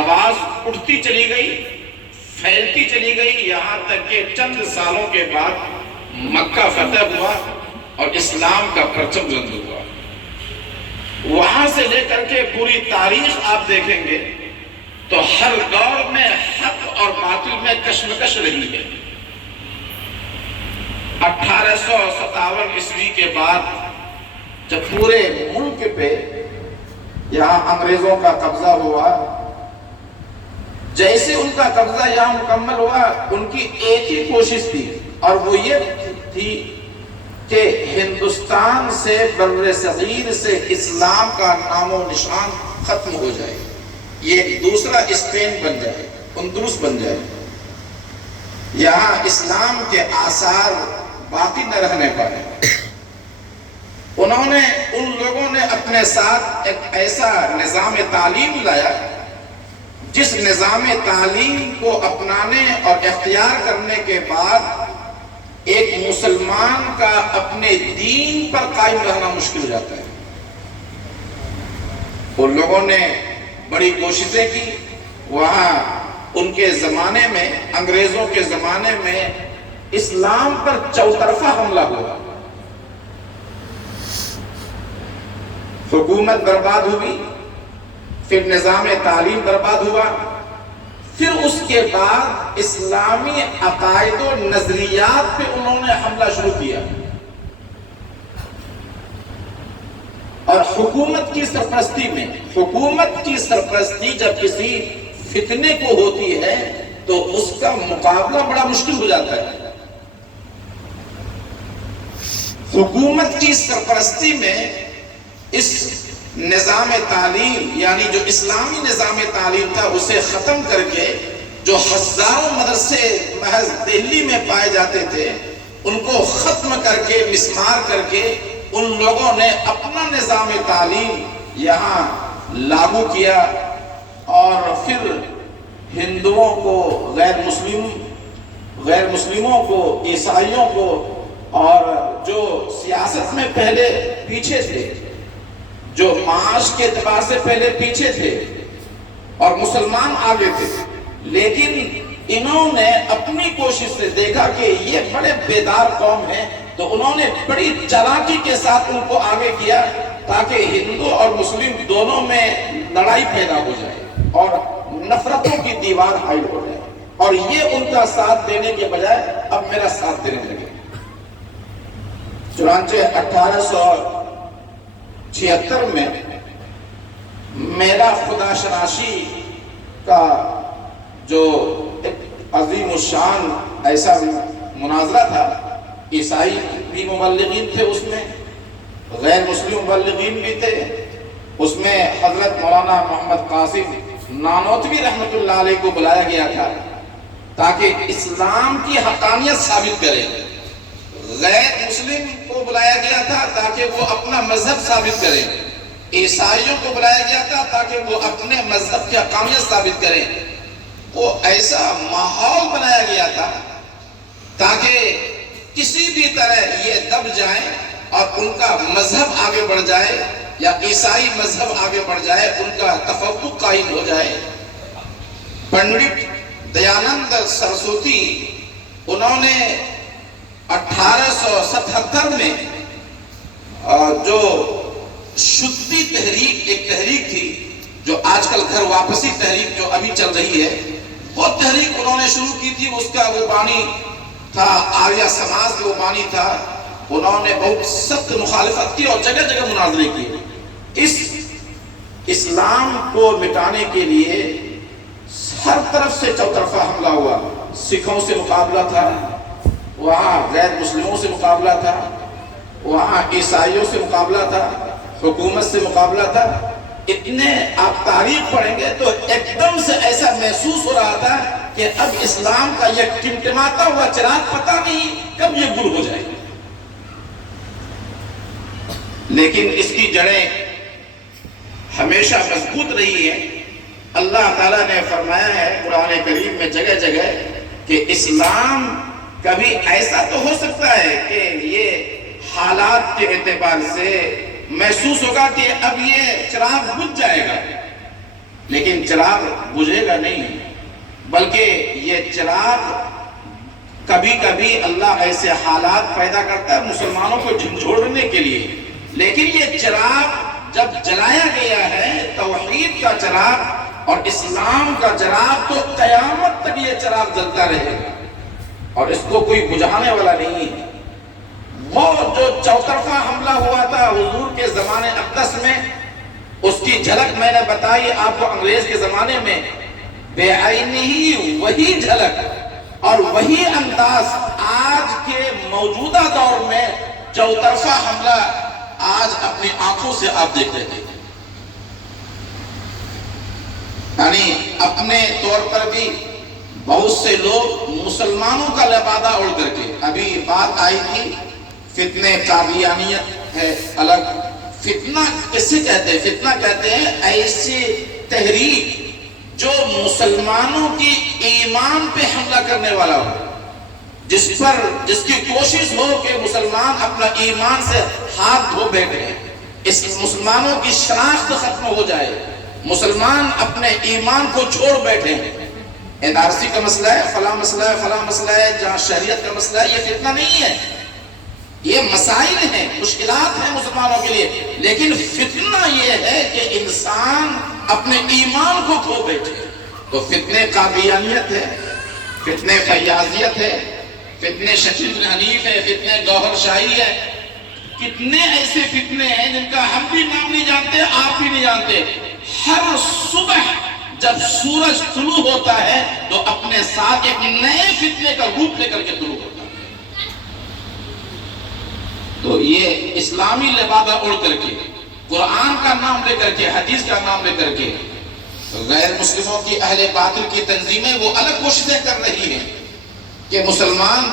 آواز اٹھتی چلی گئی، پھیلتی چلی گئی، یہاں تک کہ چند سالوں کے بعد مکہ فتح ہوا اور اسلام کا پرچم بلند ہوا۔ وہاں سے لے کر کے پوری تاریخ آپ دیکھیں گے تو ہر دور میں حق اور باطل میں کشمکش رہی ہے۔ 1857 عیسوی کے بعد جب پورے ملک پہ یہاں انگریزوں کا قبضہ ہوا، جیسے ان کا قبضہ یہاں مکمل ہوا، ان کی ایک ہی کوشش تھی اور وہ یہ تھی کہ ہندوستان سے بر صغیر سے اسلام کا نام و نشان ختم ہو جائے، یہ دوسرا اسپین بن جائے، اندلس بن جائے، یہاں اسلام کے آثار باقی نہ رہنے پائے۔ انہوں نے، ان لوگوں نے اپنے ساتھ ایک ایسا نظام تعلیم لایا جس نظام تعلیم کو اپنانے اور اختیار کرنے کے بعد ایک مسلمان کا اپنے دین پر قائم رہنا مشکل ہو جاتا ہے۔ ان لوگوں نے بڑی کوششیں کی، وہاں ان کے زمانے میں، انگریزوں کے زمانے میں اسلام پر چوطرفہ حملہ ہوا، حکومت برباد ہوئی، پھر نظام تعلیم برباد ہوا، پھر اس کے بعد اسلامی عقائد و نظریات پہ انہوں نے حملہ شروع کیا، اور حکومت کی سرپرستی میں، حکومت کی سرپرستی جب کسی فتنے کو ہوتی ہے تو اس کا مقابلہ بڑا مشکل ہو جاتا ہے۔ حکومت کی سرپرستی میں اس نظام تعلیم، یعنی جو اسلامی نظام تعلیم تھا، اسے ختم کر کے جو ہزاروں مدرسے محض دہلی میں پائے جاتے تھے، ان کو ختم کر کے، مسمار کر کے ان لوگوں نے اپنا نظام تعلیم یہاں لاگو کیا، اور پھر ہندوؤں کو، غیر مسلموں کو، عیسائیوں کو، اور جو سیاست میں پہلے پیچھے تھے، جو معاش کے اعتبار سے پہلے پیچھے تھے، اور مسلمان آگے تھے، لیکن انہوں نے اپنی کوشش سے دیکھا کہ یہ بڑے بیدار قوم ہیں، تو انہوں نے بڑی چالاکی کے ساتھ ان کو آگے کیا تاکہ ہندو اور مسلم دونوں میں لڑائی پیدا ہو جائے اور نفرتوں کی دیوار حائل ہو جائے، اور یہ ان کا ساتھ دینے کے بجائے اب میرا ساتھ دینے لگے۔ چنانچہ 1876 میں میرا خدا شناسی کا جو ایک عظیم الشان ایسا مناظرہ تھا، عیسائی بھی مبلغین تھے اس میں، غیر مسلم مبلغین بھی تھے اس میں، حضرت مولانا محمد قاسم نانوتوی رحمت اللہ علیہ کو بلایا گیا تھا تاکہ اسلام کی حقانیت ثابت کرے، غیر مسلم کو بلایا گیا تھا تاکہ وہ اپنا مذہب ثابت کرے، عیسائیوں کو بلایا گیا تھا تاکہ وہ اپنے مذہب کی حقانیت ثابت کریں۔ وہ ایسا ماحول بنایا گیا تھا تاکہ کسی بھی طرح یہ دب جائیں اور ان کا مذہب آگے بڑھ جائے، یا عیسائی مذہب آگے بڑھ جائے، ان کا تفوق قائم ہو جائے۔ پنڈت دیانند سرسوتی، انہوں نے 1877 میں جو شدی تحریک، ایک تحریک تھی جو آج کل گھر واپسی تحریک جو ابھی چل رہی ہے، وہ تحریک انہوں نے شروع کی تھی۔ اس کا وہ بانی تھا، آریہ سماج کا وہ بانی تھا، انہوں نے بہت سخت مخالفت کی اور جگہ جگہ مناظرے کیے۔ اس اسلام کو مٹانے کے لیے ہر طرف سے چوطرفہ حملہ ہوا، سکھوں سے مقابلہ تھا، وہاں غیر مسلموں سے مقابلہ تھا، وہاں عیسائیوں سے مقابلہ تھا، حکومت سے مقابلہ تھا۔ اتنے آپ تاریخ پڑھیں گے تو ایک دم سے ایسا محسوس ہو رہا تھا کہ اب اسلام کا یہ ٹمٹماتا ہوا چراغ پتہ نہیں کب یہ گل ہو جائے گا، لیکن اس کی جڑیں ہمیشہ مضبوط رہی ہے۔ اللہ تعالیٰ نے فرمایا ہے قرآن کریم میں جگہ جگہ کہ اسلام کبھی ایسا تو ہو سکتا ہے کہ یہ حالات کے اعتبار سے محسوس ہوگا کہ اب یہ چراغ بجھ جائے گا، لیکن چراغ بجھے گا نہیں، بلکہ یہ چراغ کبھی کبھی اللہ ایسے حالات پیدا کرتا ہے مسلمانوں کو جھنجھوڑنے کے لیے، لیکن یہ چراغ جب جلایا گیا ہے توحید کا چراغ اور اسلام کا چراغ، تو قیامت تک یہ چراغ جلتا رہے گا اور اس کو کوئی بجھانے والا نہیں ہے۔ وہ جو چوطرفہ حملہ ہوا تھا حضور کے زمانے اقدس میں، اس کی جھلک میں نے بتائی آپ کو انگریز کے زمانے میں، بے عینی ہی وہی جھلک اور وہی انداز آج کے موجودہ دور میں چوطرفہ حملہ آج اپنی آنکھوں سے آپ دیکھ رہے ہیں۔ یعنی اپنے طور پر بھی بہت سے لوگ مسلمانوں کا لبادہ اوڑھ کر کے، ابھی بات آئی تھی فتنے قادیانیت ہے الگ، فتنہ کسے کہتے ہیں؟ فتنہ کہتے ہیں ایسی تحریک جو مسلمانوں کی ایمان پہ حملہ کرنے والا ہو، جس کی کوشش ہو کہ مسلمان اپنا ایمان سے ہاتھ دھو بیٹھے، اس مسلمانوں کی شناخت ختم ہو جائے، مسلمان اپنے ایمان کو چھوڑ بیٹھے۔ NRC کا مسئلہ ہے، فلاں مسئلہ ہے، فلاں مسئلہ ہے، جہاں شریعت کا مسئلہ ہے، یہ فتنہ نہیں ہے، یہ مسائل ہیں، مشکلات ہیں مسلمانوں کے لیے، لیکن فتنہ یہ ہے کہ انسان اپنے ایمان کو کھو بیٹھے۔ تو فتنے قادیانیت ہے، فتنے فیاضیت ہے، فتنے شکیل بن حنیف ہے، فتنے گوہر شاہی ہے، کتنے ایسے فتنے ہیں جن کا ہم بھی نام نہیں جانتے، آپ بھی نہیں جانتے۔ ہر صبح جب سورج طلوع ہوتا ہے تو اپنے ساتھ ایک نئے فتنے کا روپ لے کر کے طلوع ہوتا ہے۔ تو یہ اسلامی لبادہ اوڑھ کر کے، قرآن کا نام لے کر کے، حدیث کا نام لے کر کے غیر مسلموں کی اہل باطل کی تنظیمیں وہ الگ کوششیں کر رہی ہیں کہ مسلمان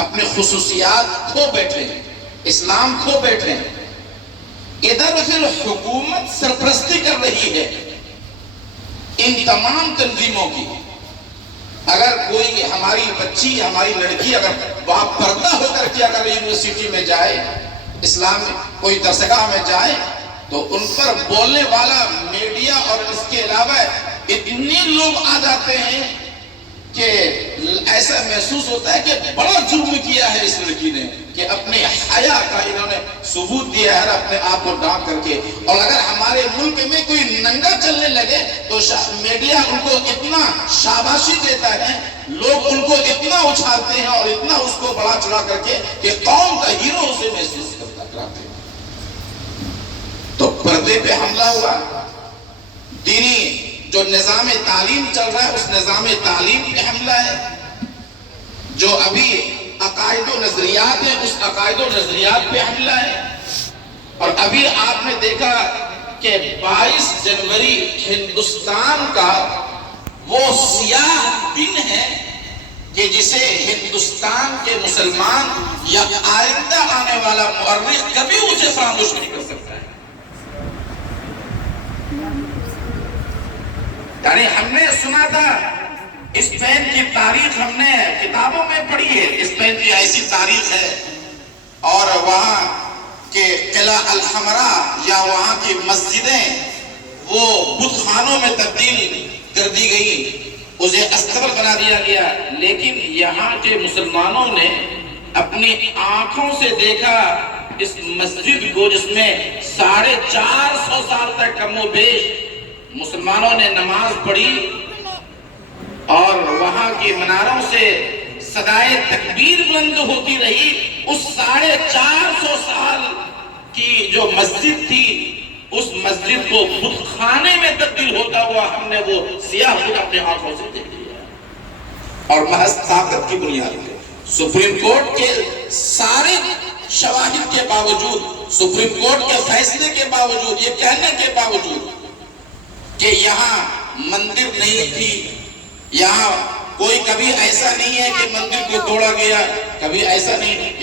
اپنے خصوصیات کھو بیٹھے ہیں، اسلام کھو بیٹھے ہیں۔ ادھر پھر حکومت سرپرستی کر رہی ہے ان تمام تنظیموں کی۔ اگر کوئی ہماری بچی، ہماری لڑکی اگر وہاں پردہ ہو کر کے اگر یونیورسٹی میں جائے، اسلام میں کوئی درسگاہ میں جائے، تو ان پر بولنے والا میڈیا اور اس کے علاوہ اتنے لوگ آ جاتے ہیں کہ ایسا محسوس ہوتا ہے کہ بڑا جرم کیا ہے اس لڑکی نے، کہ اپنے حیا کا انہوں نے ثبوت دیا ہے اپنے آپ کو ڈھانپ کر کے۔ اور اگر ہمارے ملک میں کوئی ننگا چلنے لگے تو میڈیا ان کو اتنا شاباشی دیتا ہے، لوگ ان کو اتنا اچھالتے ہیں اور اتنا اس کو بڑا چڑھا کر کے کہ قوم کا ہیرو اسے محسوس کراتے ہیں۔ تو پردے پہ حملہ ہوا، دینی جو نظام تعلیم چل رہا ہے اس نظام تعلیم پہ حملہ ہے، جو ابھی عقائد و نظریات ہیں اس عقائد و نظریات پہ حملہ ہے۔ اور ابھی آپ نے دیکھا کہ 22 جنوری ہندوستان کا وہ سیاہ دن ہے کہ جسے ہندوستان کے مسلمان یا آئندہ آنے والا مؤرخ کبھی اسے فراموش نہیں کر سکتا ہے۔ یعنی ہم نے سنا تھا اسپین کی تاریخ، ہم نے کتابوں میں پڑھی ہے اسپین کی ایسی تاریخ ہے، اور وہاں کے قلعہ الحمراء یا وہاں کی مسجدیں وہ بت خانوں میں تبدیل کر دی گئی، اسے استبل بنا دیا گیا۔ لیکن یہاں کے مسلمانوں نے اپنی آنکھوں سے دیکھا اس مسجد کو، جس میں 450 سال تک کم و بیش مسلمانوں نے نماز پڑھی، اور وہاں کی مناروں سے صدائے تکبیر بلند ہوتی رہی۔ اس 450 سال کی جو مسجد تھی اس مسجد کو بت خانے میں تبدیل ہوتا ہوا ہم نے وہ سیاہ دن اپنے آنکھوں سے دیکھ لیا، اور محض طاقت کی بنیاد پہ سپریم کورٹ کے سارے شواہد کے باوجود، سپریم کورٹ کے فیصلے کے باوجود، یہ کہنے کے باوجود کہ یہاں مندر نہیں تھی، یہاں کوئی کبھی ایسا نہیں ہے کہ مندر کو توڑا گیا، کبھی ایسا نہیں